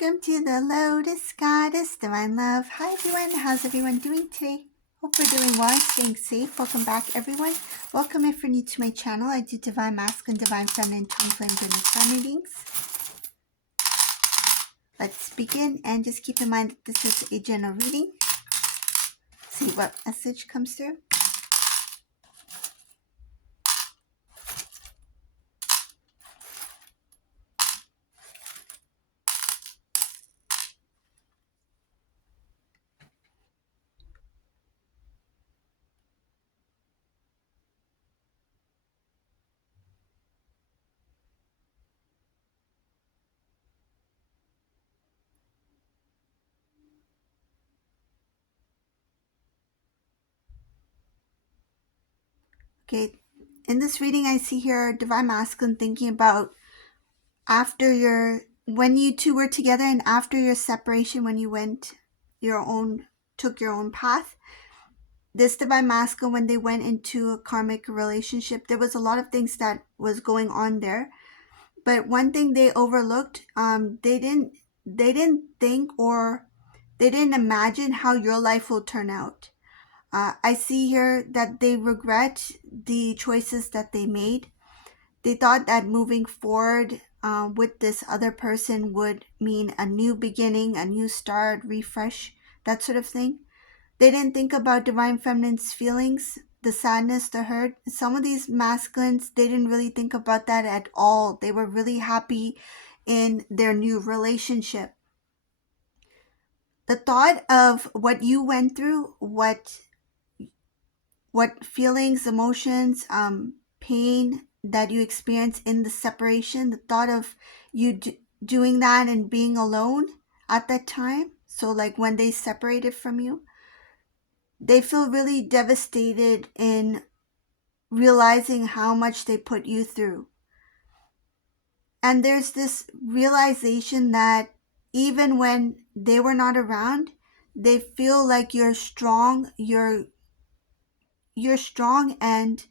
Welcome to the Lotus Goddess, Divine Love. Hi everyone, how's everyone doing today? Hope we're doing well and staying safe. Welcome back everyone. Welcome if you're new to my channel. I do Divine Masculine, Divine Feminine, Twin Flame, Good and Sun readings. Let's begin and just keep in mind that this is a general reading. See what message comes through. Okay, in this reading I see here Divine Masculine thinking about when you two were together and after your separation, when you took your own path. This Divine Masculine, when they went into a karmic relationship, there was a lot of things that was going on there. But one thing they overlooked, they didn't think or they didn't imagine how your life will turn out. I see here that they regret the choices that they made. They thought that moving forward with this other person would mean a new beginning, a new start, refresh, that sort of thing. They didn't think about Divine Feminine's feelings, the sadness, the hurt. Some of these masculines, they didn't really think about that at all. They were really happy in their new relationship. The thought of what you went through, what feelings, emotions, pain that you experienced in the separation, the thought of you doing that and being alone at that time. So like when they separated from you, they feel really devastated in realizing how much they put you through. And there's this realization that even when they were not around, they feel like you're strong, you're strong and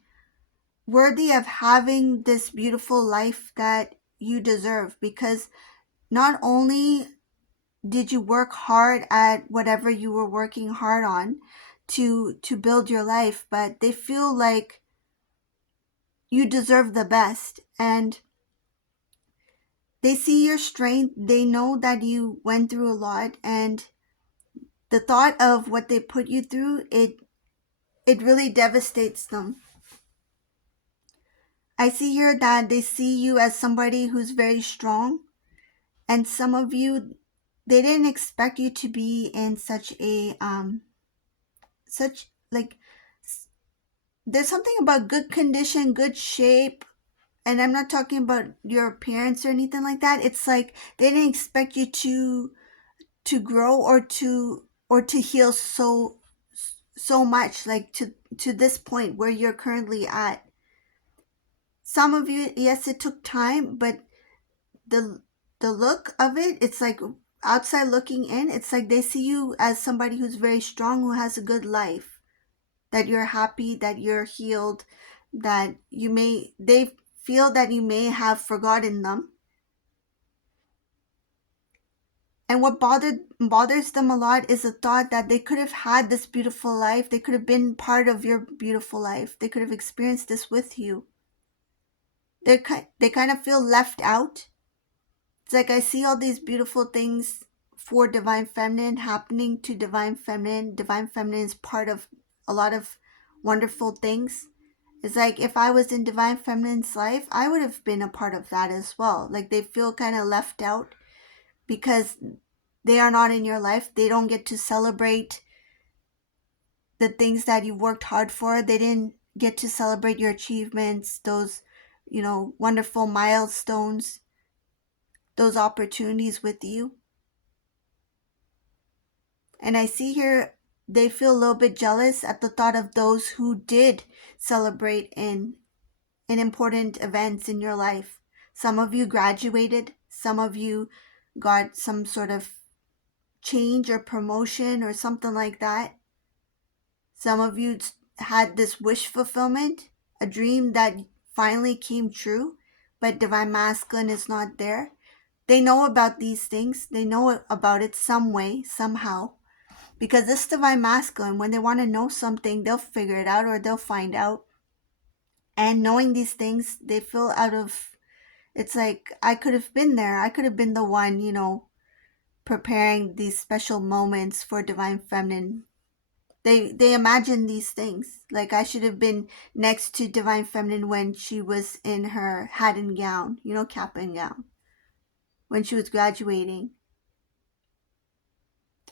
worthy of having this beautiful life that you deserve, because not only did you work hard at whatever you were working hard on to build your life, but they feel like you deserve the best, and they see your strength. They know that you went through a lot, and the thought of what they put you through, it really devastates them. I see here that they see you as somebody who's very strong, and some of you, they didn't expect you to be in such a there's something about good condition, good shape. And I'm not talking about your appearance or anything like that. It's like they didn't expect you to grow or to heal so much, like to this point where you're currently at. Some of you, yes, it took time, but the look of it, it's like outside looking in, it's like they see you as somebody who's very strong, who has a good life, that you're happy, that you're healed, that they feel that you may have forgotten them. And what bothers them a lot is the thought that they could have had this beautiful life. They could have been part of your beautiful life. They could have experienced this with you. They kind of feel left out. It's like I see all these beautiful things for Divine Feminine happening to Divine Feminine. Divine Feminine is part of a lot of wonderful things. It's like if I was in Divine Feminine's life, I would have been a part of that as well. Like they feel kind of left out because they are not in your life. They don't get to celebrate the things that you worked hard for. They didn't get to celebrate your achievements, those, wonderful milestones, those opportunities with you. And I see here they feel a little bit jealous at the thought of those who did celebrate in important events in your life. Some of you graduated, some of you got some sort of change or promotion or something like that. Some of you had this wish fulfillment, a dream that finally came true, but Divine Masculine is not there. They know about these things. They know about it some way, somehow. Because this divine masculine, when they want to know something, they'll figure it out or they'll find out. And knowing these things, they feel out of, it's like, I could have been there. I could have been the one, preparing these special moments for divine feminine. They imagine these things. Like I should have been next to divine feminine when she was in her hat and gown, cap and gown, when she was graduating,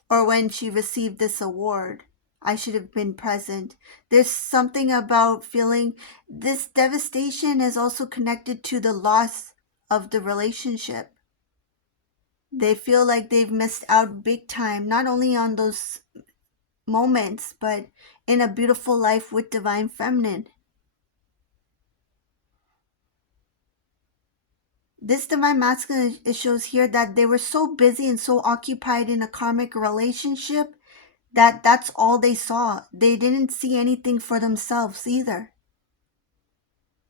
or when she received this award. I should have been present. There's something about feeling this devastation is also connected to the loss of the relationship. They feel like they've missed out big time, not only on those moments, but in a beautiful life with divine feminine. This divine masculine, it shows here that they were so busy and so occupied in a karmic relationship that that's all they saw. They didn't see anything for themselves either.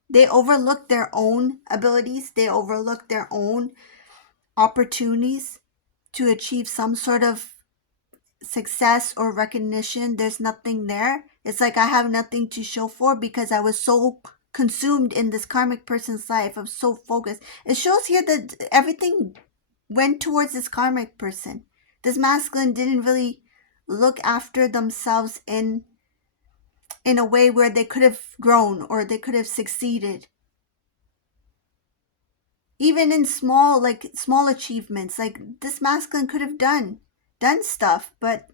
They overlooked their own abilities. They overlooked their own opportunities to achieve some sort of success or recognition. There's nothing there. It's like I have nothing to show for because I was so consumed in this karmic person's life. I'm so focused. It shows here that everything went towards this karmic person. This masculine didn't really look after themselves in a way where they could have grown or they could have succeeded. Even in small achievements, like this masculine could have done stuff, but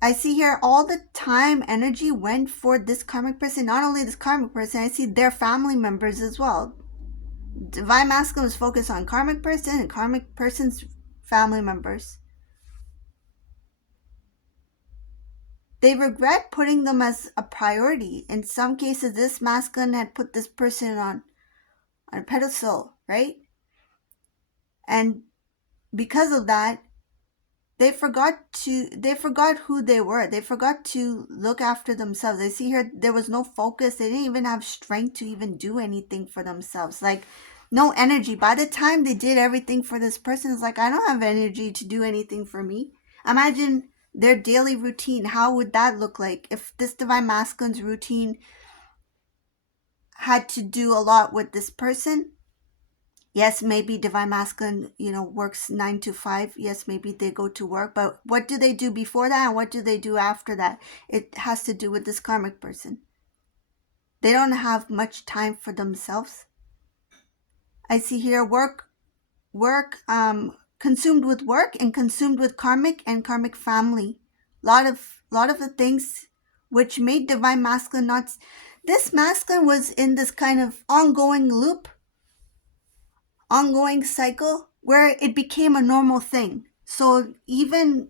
I see here all the time energy went for this karmic person. Not only this karmic person, I see their family members as well. Divine masculine was focused on karmic person and karmic person's family members. They regret putting them as a priority. In some cases, this masculine had put this person on a pedestal, right? And because of that, they forgot who they were. They forgot to look after themselves. I see here there was no focus. They didn't even have strength to even do anything for themselves. Like no energy. By the time they did everything for this person, it's like, I don't have energy to do anything for me. Imagine their daily routine. How would that look like if this divine masculine's routine had to do a lot with this person? Yes, maybe divine masculine, works 9 to 5. Yes, maybe they go to work, but what do they do before that and what do they do after that? It has to do with this karmic person. They don't have much time for themselves. I see here work, consumed with work and consumed with karmic and karmic family. Lot of the things which made divine masculine not. This masculine was in this kind of ongoing loop, ongoing cycle where it became a normal thing. So even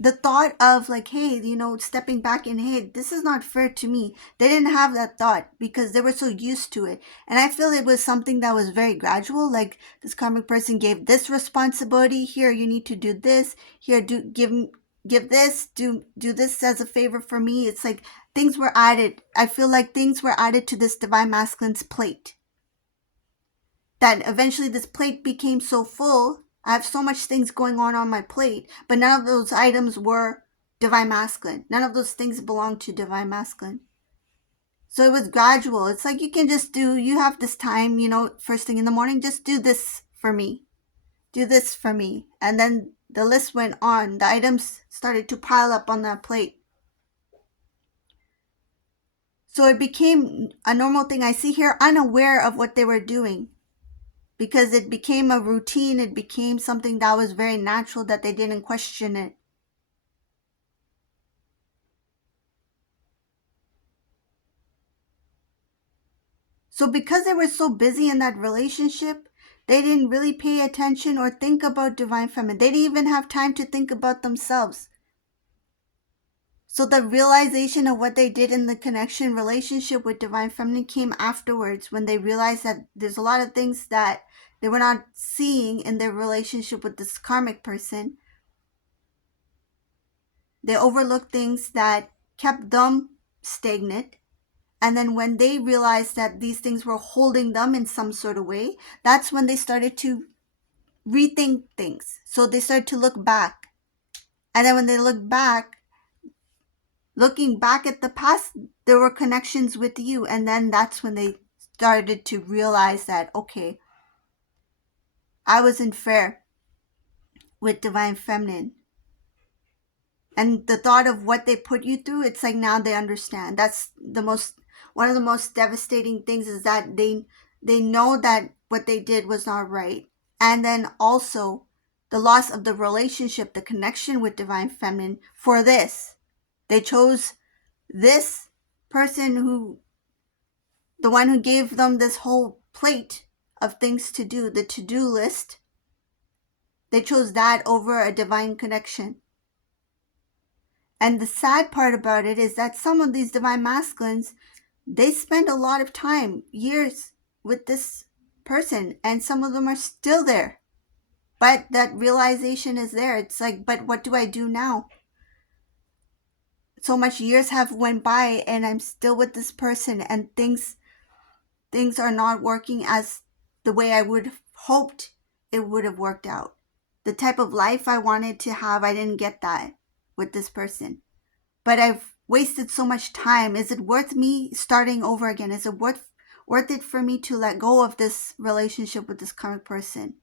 the thought of like, hey, stepping back and, hey, this is not fair to me. They didn't have that thought because they were so used to it. And I feel it was something that was very gradual. Like this karmic person gave this responsibility. Here, you need to do this. Here, give this. Do this as a favor for me. It's like things were added. I feel like things were added to this divine masculine's plate. That eventually this plate became so full. I have so much things going on my plate, but none of those items were divine masculine. None of those things belonged to divine masculine. So it was gradual. It's like you can just you have this time, first thing in the morning, just do this for me. Do this for me. And then the list went on. The items started to pile up on that plate. So it became a normal thing. I see here unaware of what they were doing. Because it became a routine, it became something that was very natural that they didn't question it. So because they were so busy in that relationship, they didn't really pay attention or think about divine feminine. They didn't even have time to think about themselves. So the realization of what they did in the connection relationship with divine feminine came afterwards, when they realized that there's a lot of things that they were not seeing in their relationship with this karmic person. They overlooked things that kept them stagnant. And then when they realized that these things were holding them in some sort of way, that's when they started to rethink things. So they start to look back. And then when they look back, looking back at the past, there were connections with you. And then that's when they started to realize that, okay, I wasn't fair with Divine Feminine. And the thought of what they put you through, it's like now they understand. That's one of the most devastating things, is that they know that what they did was not right. And then also the loss of the relationship, the connection with Divine Feminine for this. They chose this person, who, the one who gave them this whole plate of things to do, the to-do list. They chose that over a divine connection. And the sad part about it is that some of these divine masculines, they spend a lot of time, years, with this person, and some of them are still there. But that realization is there. It's like, but what do I do now? So much years have went by and I'm still with this person, and things are not working as the way I would have hoped it would have worked out. The type of life I wanted to have, I didn't get that with this person. But I've wasted so much time. Is it worth me starting over again? Is it worth it for me to let go of this relationship with this current person?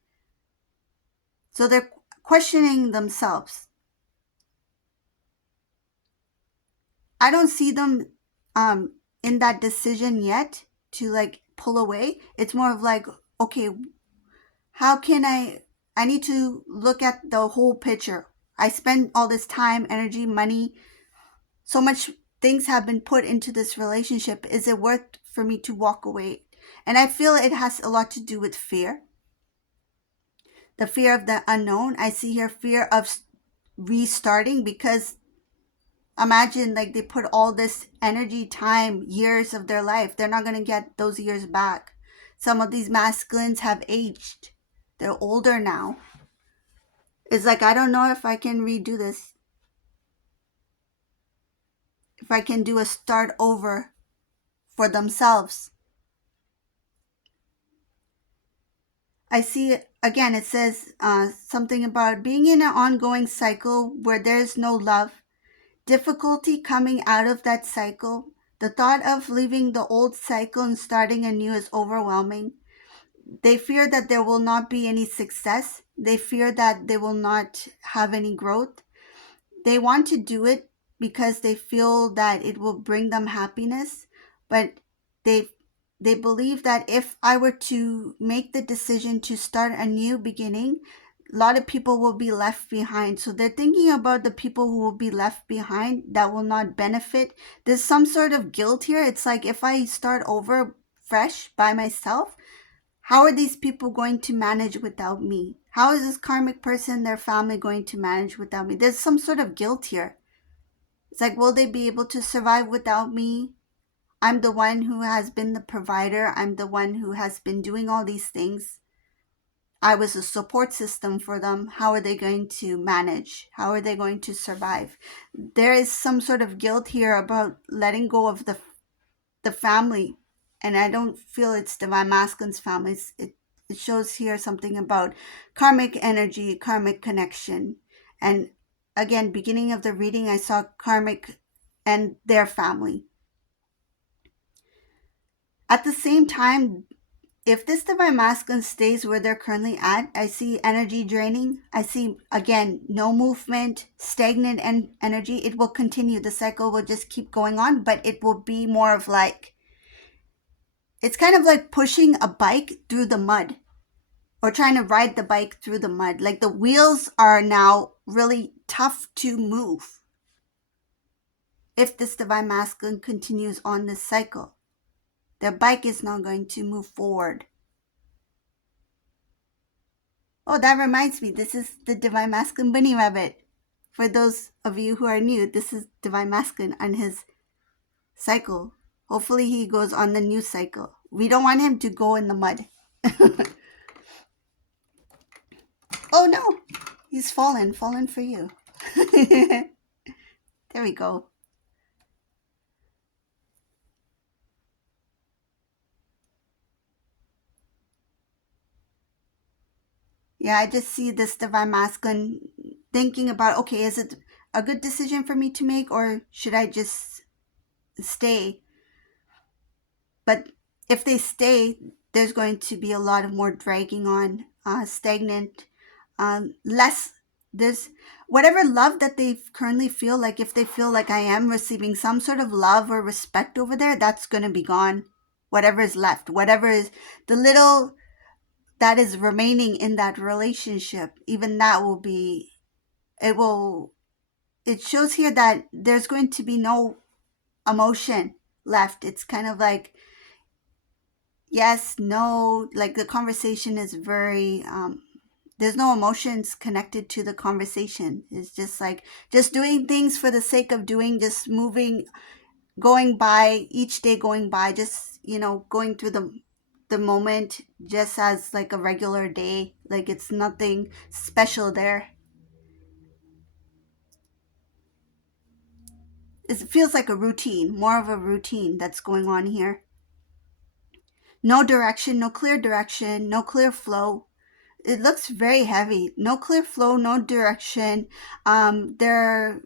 So they're questioning themselves. I don't see them in that decision yet to like pull away. It's more of like, okay, how can I need to look at the whole picture. I spend all this time, energy, money, so much things have been put into this relationship. Is it worth for me to walk away? And I feel it has a lot to do with fear. The fear of the unknown. I see here fear of restarting, because imagine, like, they put all this energy, time, years of their life. They're not going to get those years back. Some of these masculines have aged. They're older now. It's like, I don't know if I can redo this. If I can do a start over for themselves. I see, again, it says something about being in an ongoing cycle where there's no love. Difficulty coming out of that cycle. The thought of leaving the old cycle and starting anew is overwhelming. They fear that there will not be any success. They fear that they will not have any growth. They want to do it because they feel that it will bring them happiness, but they believe that if I were to make the decision to start a new beginning, a lot of people will be left behind. So they're thinking about the people who will be left behind that will not benefit. There's some sort of guilt here. It's like, if I start over fresh by myself, how are these people going to manage without me? How is this karmic person, their family, going to manage without me? There's some sort of guilt here. It's like, will they be able to survive without me? I'm the one who has been the provider. I'm the one who has been doing all these things. I was a support system for them. How are they going to manage? How are they going to survive? There is some sort of guilt here about letting go of the family. And I don't feel it's Divine Masculine's family. It shows here something about karmic energy, karmic connection. And again, beginning of the reading, I saw karmic and their family. At the same time, if this Divine Masculine stays where they're currently at, I see energy draining. I see, again, no movement, stagnant energy. It will continue. The cycle will just keep going on, but it will be more of like, it's kind of like pushing a bike through the mud, or trying to ride the bike through the mud. Like, the wheels are now really tough to move if this Divine Masculine continues on this cycle. Their bike is not going to move forward. Oh, that reminds me, this is the Divine Masculine Bunny Rabbit. For those of you who are new, this is Divine Masculine on his cycle. Hopefully he goes on the new cycle. We don't want him to go in the mud. Oh no, he's fallen for you. There we go. Yeah, I just see this divine masculine thinking about, okay, is it a good decision for me to make, or should I just stay? But if they stay, there's going to be a lot of more dragging on, stagnant, less. There's whatever love that they currently feel like, if they feel like I am receiving some sort of love or respect over there, that's going to be gone. Whatever is left, whatever is the little that is remaining in that relationship, even that will be, it will, it shows here that there's going to be no emotion left. It's kind of like yes, no, like the conversation is very, there's no emotions connected to the conversation. It's just like just doing things for the sake of doing, just moving, going by each day, going by, just going through the moment just as like a regular day, like it's nothing special there. It feels like a routine, more of a routine that's going on here. No direction, no clear direction, no clear flow. It looks very heavy. No clear flow, no direction. Their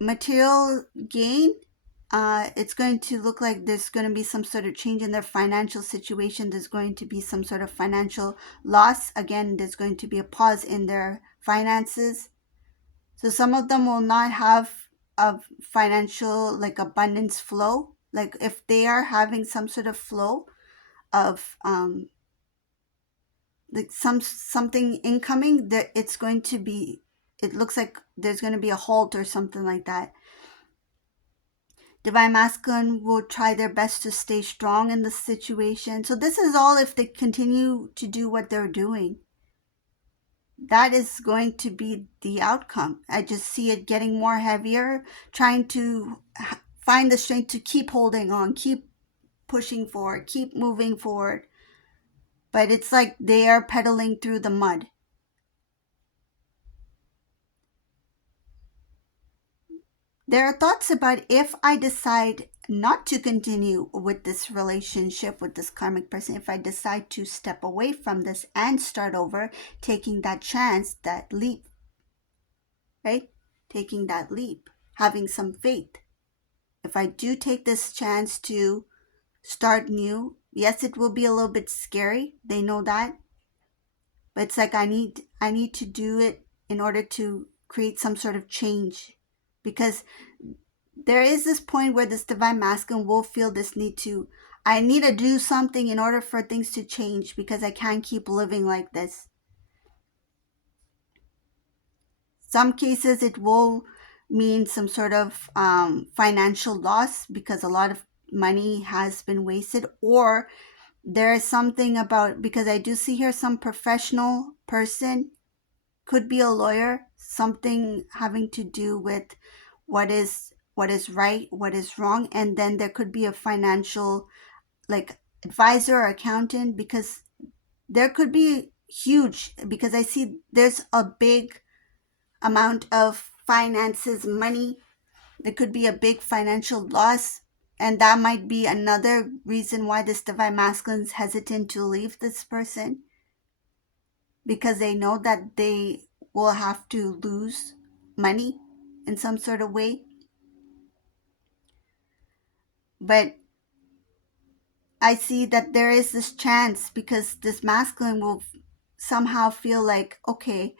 material gain, it's going to look like there's going to be some sort of change in their financial situation. There's going to be some sort of financial loss. Again, there's going to be a pause in their finances. So some of them will not have a financial like abundance flow. Like if they are having some sort of flow of like something incoming, that it's going to be, it looks like there's going to be a halt or something like that. Divine masculine will try their best to stay strong in the situation. So this is all if they continue to do what they're doing. That is going to be the outcome. I just see it getting more heavier, trying to find the strength to keep holding on, keep pushing forward, keep moving forward. But it's like they are pedaling through the mud. There are thoughts about if I decide not to continue with this relationship with this karmic person, if I decide to step away from this and start over, taking that chance, that leap, right? Taking that leap, having some faith. If I do take this chance to start new, yes, it will be a little bit scary. They know that. But it's like I need to do it in order to create some sort of change, because there is this point where this divine masculine will feel this need to, I need to do something in order for things to change, because I can't keep living like this. Some cases it will mean some sort of financial loss because a lot of money has been wasted, or there is something about, because I do see here some professional person, could be a lawyer, something having to do with what is right, what is wrong, and then there could be a financial like advisor or accountant, because there could be huge, because I see there's a big amount of finances, money. There could be a big financial loss, and that might be another reason why this divine masculine is hesitant to leave this person, because they know that they will have to lose money in some sort of way. But I see that there is this chance, because this masculine will somehow feel like, okay,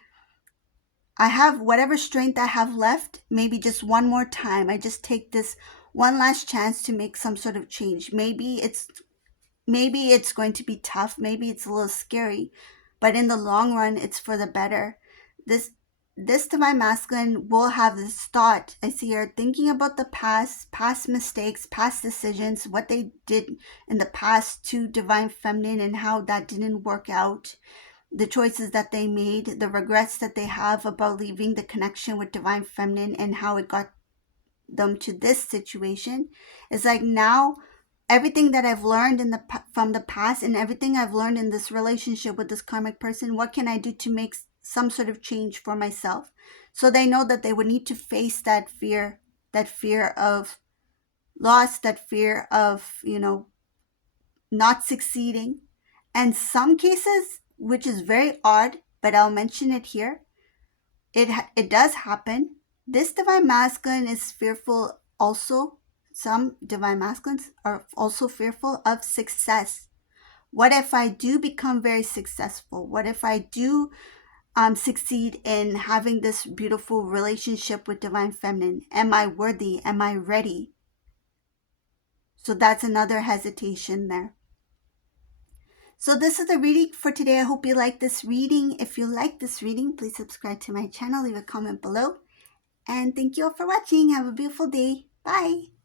I have whatever strength I have left, maybe just one more time. I just take this one last chance to make some sort of change. Maybe it's going to be tough, maybe it's a little scary, but in the long run it's for the better. This divine masculine will have this thought. I see her thinking about the past mistakes, past decisions, what they did in the past to divine feminine and how that didn't work out, the choices that they made, the regrets that they have about leaving the connection with divine feminine and how it got them to this situation. It's like now everything that I've learned from the past, and everything I've learned in this relationship with this karmic person, what can I do to make some sort of change for myself? So they know that they would need to face that fear of loss, that fear of, not succeeding. And some cases, which is very odd, but I'll mention it here. It does happen. This divine masculine is fearful also. Some divine masculines are also fearful of success. What if I do become very successful? What if I do succeed in having this beautiful relationship with divine feminine? Am I worthy? Am I ready? So that's another hesitation there. So this is the reading for today. I hope you like this reading. If you like this reading, please subscribe to my channel, leave a comment below. And thank you all for watching. Have a beautiful day. Bye.